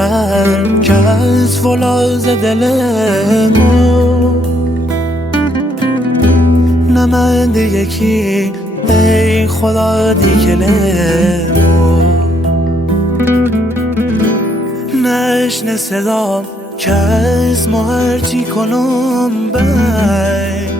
قلب که از فولاذ دلمو نمند یکی ای خدا دیگلمو نشنه صدام که از ما هرچی کنم بای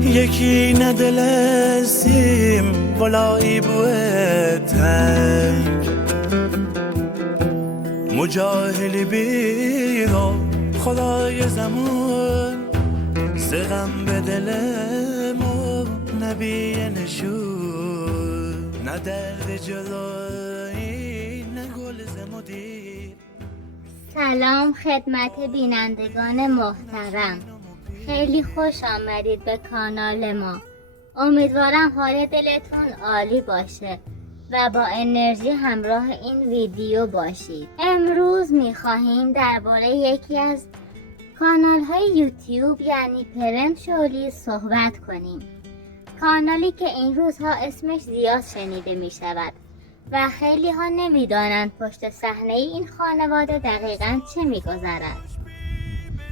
یکی ندلستیم ولایی بوه تنگ مجاهلی بیرا خدای زمان سغم به دلمو نبی نشون نه درد جدایی نه گل زمودی. سلام خدمت بینندگان محترم، خیلی خوش آمدید به کانال ما. امیدوارم حال دلتون عالی باشه و با انرژی همراه این ویدیو باشید. امروز میخواهیم درباره یکی از کانال های یوتیوب یعنی پرنت شولیز صحبت کنیم. کانالی که این روزها اسمش زیاد شنیده می شود و خیلی ها نمی دانند پشت صحنه این خانواده دقیقاً چه می گذرد.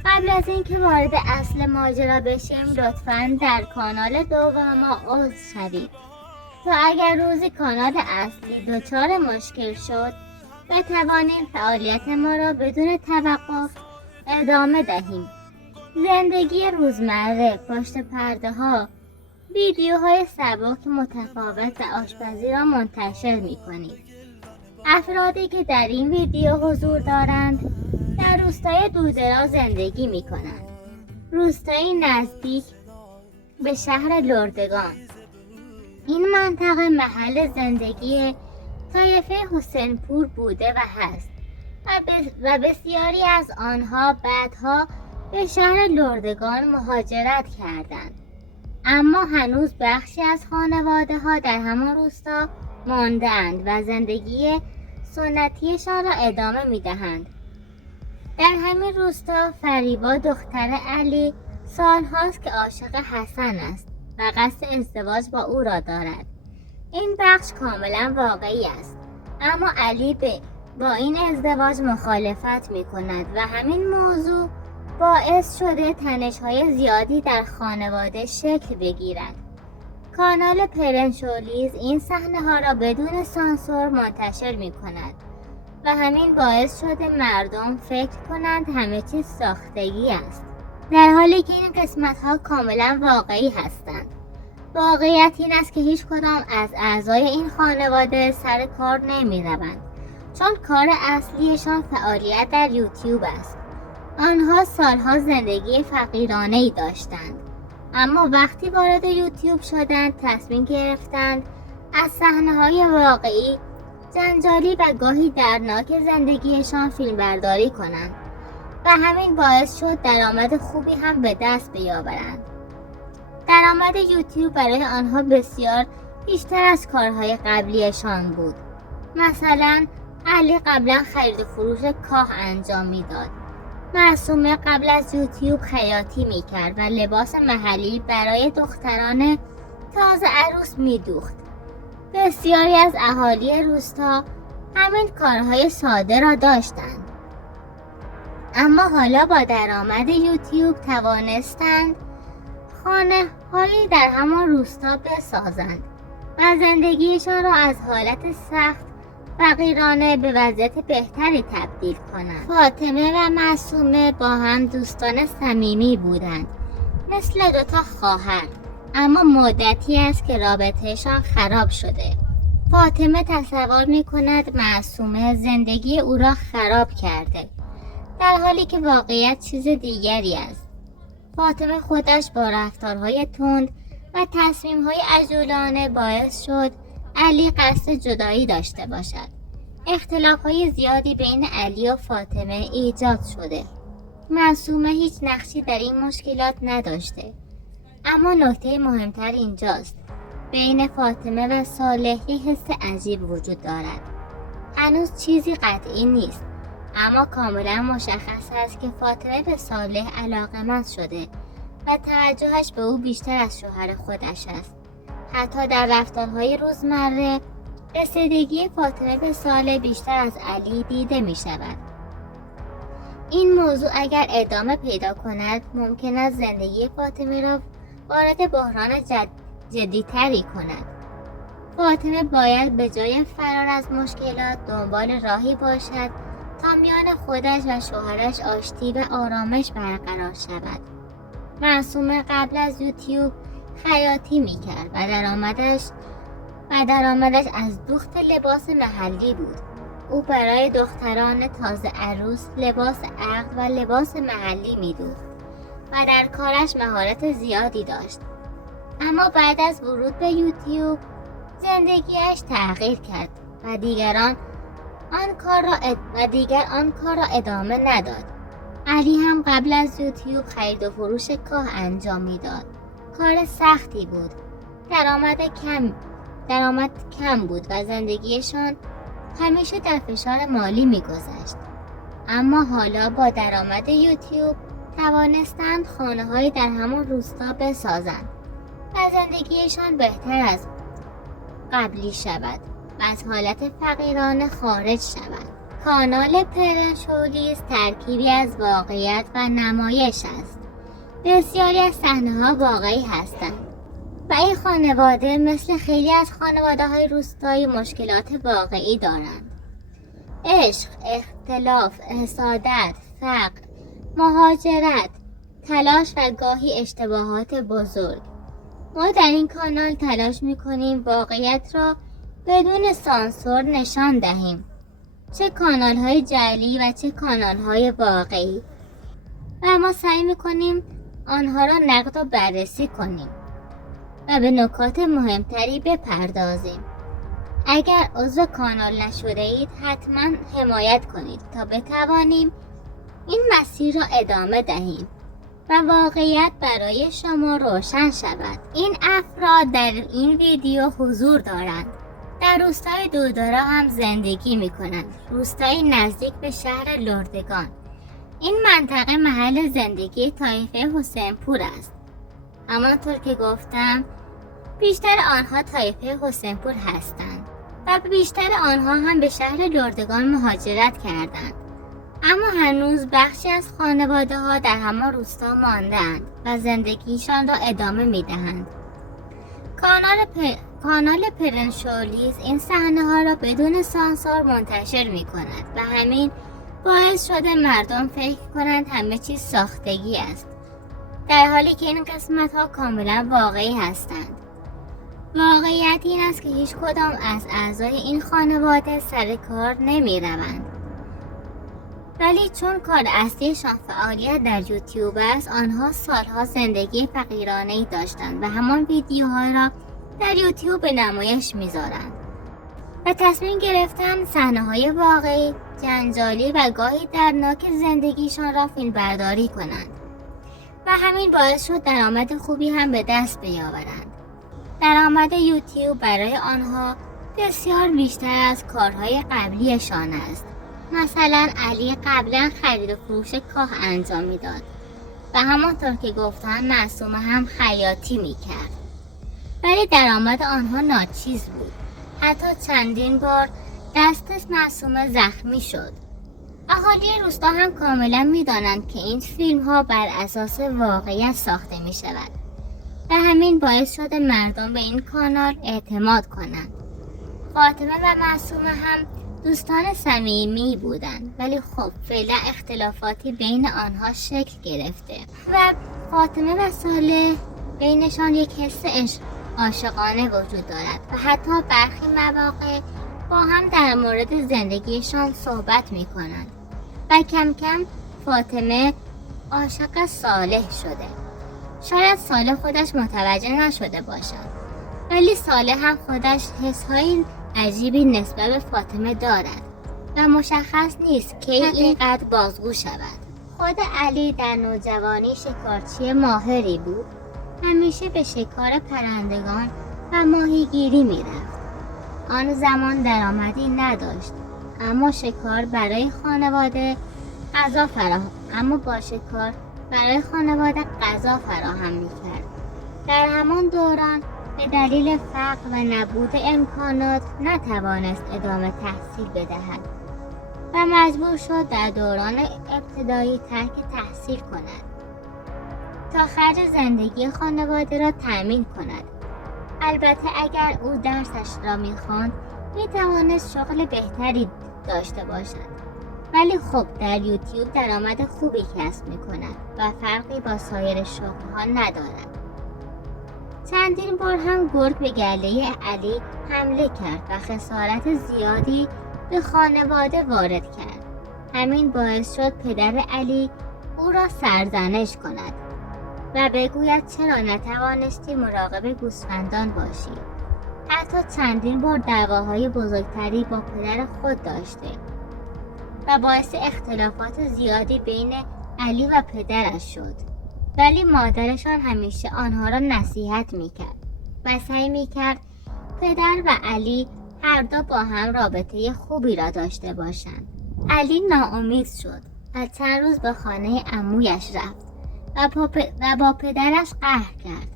قبل از اینکه وارد اصل ماجرا بشیم لطفاً در کانال دوم ما عضو شوید تا اگر روزی کانال اصلی دچار مشکل شد بتوانیم فعالیت ما را بدون توقف ادامه دهیم. زندگی روزمره، پشت پرده ها، ویدیوهای سبک متفاوت و آشپزی را منتشر می کنید. افرادی که در این ویدیو حضور دارند در روستای دودراز زندگی می کنند. روستایی نزدیک به شهر لردگان. این منطقه محل زندگی طایفه حسینپور بوده و هست و بسیاری از آنها بعدها به شهر لردگان مهاجرت کردند. اما هنوز بخشی از خانواده ها در همان روستا ماندند و زندگی سنتیشان را ادامه می دهند. در همین روستا فریبا دختر علی سال هاست که عاشق حسن است و قصد ازدواج با او را دارد. این بخش کاملا واقعی است، اما علی با این ازدواج مخالفت می کند و همین موضوع باعث شده تنش‌های زیادی در خانواده شکل بگیرد. کانال پرنت شولیز این صحنه ها را بدون سانسور منتشر می کند و همین باعث شده مردم فکر کنند همه چیز ساختگی است، در حالی که این قسمت ها کاملا واقعی هستند. واقعیت این است که هیچ کدام از اعضای این خانواده سر کار نمی روند، چون کار اصلیشان فعالیت در یوتیوب است. آنها سالها زندگی فقیرانه‌ای داشتند، اما وقتی وارد یوتیوب شدند تصمیم گرفتند از صحنه‌های واقعی، جنجالی و گاهی دردناک زندگیشان فیلمبرداری کنند و همین باعث شد درآمد خوبی هم به دست بیاورند. درآمد یوتیوب برای آنها بسیار بیشتر از کارهای قبلیشان بود. مثلا علی قبلا خرید و فروش کاه انجام میداد. معصومه قبل از یوتیوب خیاطی میکرد و لباس محلی برای دختران تازه عروس میدوخت. بسیاری از اهالی روستا همین کارهای ساده را داشتند، اما حالا با درآمد یوتیوب توانستند خانه هایی در همان روستا بسازند و زندگیشان را از حالت سخت فقیرانه به وضعیت بهتری تبدیل کنند. فاطمه و معصومه با هم دوستان صمیمی بودند، مثل دوتا خواهر، اما مدتی است که رابطهشان خراب شده. فاطمه تصور می کند معصومه زندگی او را خراب کرده، در حالی که واقعیت چیز دیگری است. فاطمه خودش با رفتارهای تند و تصمیم‌های عجولانه باعث شد علی قصد جدایی داشته باشد. اختلاف‌های زیادی بین علی و فاطمه ایجاد شده. معصومه هیچ نقشی در این مشکلات نداشته. اما نکته مهمتر اینجاست. بین فاطمه و صالح حس عجیب وجود دارد. هنوز چیزی قطعی نیست، اما کاملا مشخص است که فاطمه به صالح علاقه‌مند شده و توجهش به او بیشتر از شوهر خودش است. حتی در رفتارهای روزمره رسیدگی فاطمه به صالح بیشتر از علی دیده می شود. این موضوع اگر ادامه پیدا کند ممکن است زندگی فاطمه را وارد بحران جدی‌تری کند. فاطمه باید به جای فرار از مشکلات دنبال راهی باشد تا میان خودش و شوهرش آشتی و آرامش برقرار شود. معصومه قبل از یوتیوب خیاطی میکرد و درآمدش از دوخت لباس محلی بود. او برای دختران تازه عروس لباس عقد و لباس محلی میدوخت و در کارش مهارت زیادی داشت. اما بعد از ورود به یوتیوب زندگیش تغییر کرد و دیگر آن کار را ادامه نداد. علی هم قبل از یوتیوب خرید و فروش کاه انجام میداد. کار سختی بود. درآمد کم بود و زندگیشان همیشه در فشار مالی میگذشت. اما حالا با درآمد یوتیوب توانستند خانه‌هایی در همان روستا بسازند و زندگیشان بهتر از قبلی شود و از حالت فقیرانه خارج شود. کانال پرنشولیز ترکیبی از واقعیت و نمایش است. بسیاری از صحنه‌ها واقعی هستند و این خانواده مثل خیلی از خانواده‌های روستایی مشکلات واقعی دارند. عشق، اختلاف، حسادت، فقر، مهاجرت، تلاش و گاهی اشتباهات بزرگ. ما در این کانال تلاش می‌کنیم واقعیت را بدون سانسور نشان دهیم، چه کانال‌های جعلی و چه کانال‌های واقعی، و ما سعی می‌کنیم آنها را نقد و بررسی کنیم و به نکات مهمتری بپردازیم. اگر عضو کانال نشده اید حتما حمایت کنید تا بتوانیم این مسیر را ادامه دهیم و واقعیت برای شما روشن شود. این افراد در این ویدیو حضور دارند. در روستای دودارا هم زندگی می کنند. روستایی نزدیک به شهر لردگان. این منطقه محل زندگی طایفه حسینپور است. همانطور که گفتم بیشتر آنها طایفه حسینپور هستند و بیشتر آنها هم به شهر لردگان مهاجرت کردند. اما هنوز بخشی از خانواده ها در همان روستا مانده‌اند و زندگیشان را ادامه می دهند. کانال پرنشولیز این صحنه ها را بدون سانسور منتشر می کند و همین باعث شده مردم فکر کنند همه چیز ساختگی است، در حالی که این قسمت ها کاملا واقعی هستند. واقعیت این است که هیچ کدام از اعضای این خانواده سر کار نمی روند. ولی چون کار اصلیشان فعالیت در یوتیوب است، آنها سالها زندگی فقیرانه‌ای داشتند و همان ویدیوها را در یوتیوب به نمایش می‌ذارند و تصمیم گرفتند صحنه‌های واقعی، جنجالی و گاهی دردناک زندگیشان را فیلمبرداری کنند و همین باعث شد درآمد خوبی هم به دست بیاورند. درآمد یوتیوب برای آنها بسیار بیشتر از کارهای قبلیشان است. مثلا علی قبلا خرید و فروش کاه انجام میداد و همانطور که گفتم معصومه هم خیاطی میکرد، ولی درآمد آنها ناچیز بود. حتی چندین بار دستش معصومه زخمی شد. اهالی روستا هم کاملا میدانند که این فیلم ها بر اساس واقعیت ساخته می شود و همین باعث شده مردم به این کانال اعتماد کنند. فاطمه و معصومه هم دوستان صمیمی بودند، ولی خب فعلا اختلافاتی بین آنها شکل گرفته و فاطمه و صالح بینشان یک حس عاشقانه وجود دارد و حتی برخی مواقع با هم در مورد زندگیشان صحبت می کنند و کم کم فاطمه عاشق صالح شده. شاید صالح خودش متوجه نشده باشد، ولی صالح هم خودش حسهای عجیبی نسبت به فاطمه دارد و مشخص نیست که اینقدر بازگو شود. خود علی در نوجوانی شکارچی ماهری بود. همیشه به شکار پرندگان و ماهیگیری میرفت. آن زمان درآمدی نداشت، اما با شکار برای خانواده غذا فراهم میکرد. در همان دوران به دلیل فقر و نبود امکانات نتوانست ادامه تحصیل بدهد و مجبور شد در دوران ابتدایی ترک تحصیل کند تا خرج زندگی خانواده را تأمین کند. البته اگر او درسش را می‌خواند می‌توانست شغل بهتری داشته باشد، ولی خب در یوتیوب درآمد خوبی کسب می‌کند و فرقی با سایر شغل‌ها ندارد. چندین بار هم گرگ به گله علی حمله کرد و خسارت زیادی به خانواده وارد کرد. همین باعث شد پدر علی او را سرزنش کند و بگوید چرا نتوانستی مراقب گوسفندان باشی. حتی چندین بار دعواهای بزرگتری با پدر خود داشته و باعث اختلافات زیادی بین علی و پدرش شد. ولی مادرشان همیشه آنها را نصیحت میکرد و سعی میکرد پدر و علی هر دو با هم رابطه خوبی را داشته باشند. علی ناامید شد و چند روز به خانه عمویش رفت و با پدرش قهر کرد،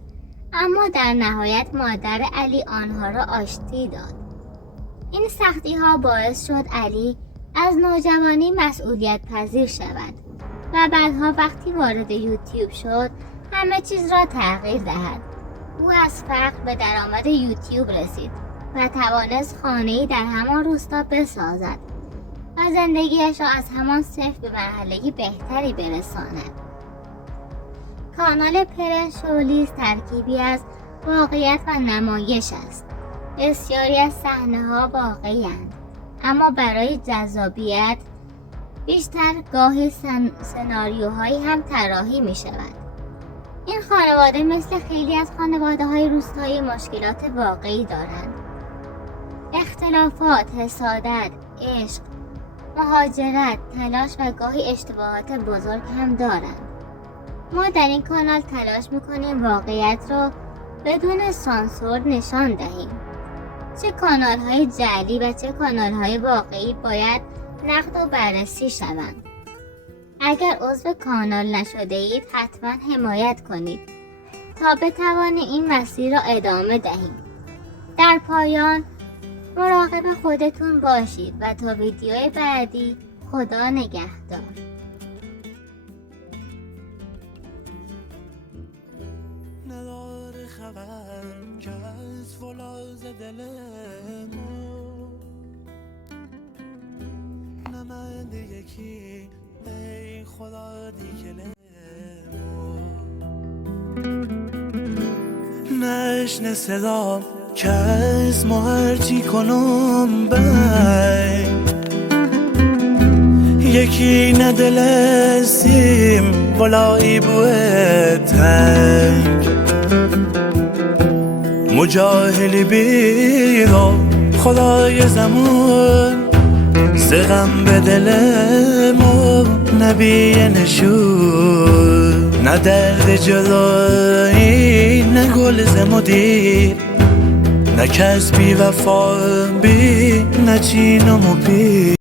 اما در نهایت مادر علی آنها را آشتی داد. این سختی ها باعث شد علی از نوجوانی مسئولیت پذیر شود و بعدها وقتی وارد یوتیوب شد همه چیز را تغییر دهد. او از فقر به درآمد یوتیوب رسید و توانست خانه‌ای در همان روستا بسازد و زندگیش را از همان صفر به مرحله بهتری برساند. کانال پرنس شولیز ترکیبی از واقعیت و نمایش است. بسیاری از صحنه‌ها واقعی‌اند، اما برای جذابیت بیشتر گاهی سناریوهایی هم طراحی می شود. این خانواده مثل خیلی از خانواده‌های روستایی مشکلات واقعی دارند. اختلافات، حسادت، عشق، مهاجرت، تلاش و گاهی اشتباهات بزرگ هم دارند. ما در این کانال تلاش می‌کنیم واقعیت را بدون سانسور نشان دهیم. چه کانال‌های جعلی و چه کانال‌های واقعی باید نقد و بررسی شوند. اگر عضو کانال نشده اید حتما حمایت کنید تا بتوانید این مسیر را ادامه دهید. در پایان مراقب خودتون باشید و تا ویدیوی بعدی خدا نگهدار. نداره خبر که از فولاذ دل ما نمند یکی ای خدا دیگل ما نشنه صدام که از ما هرچی کنم بین یکی ندل سیم ولایی بوه تنگ مجاهلی بیرا خدای زمان زغم به دل ما نبی نشون نه درد جدایی نه گل زمودی نه کس بی وفا بی نه چینم و بی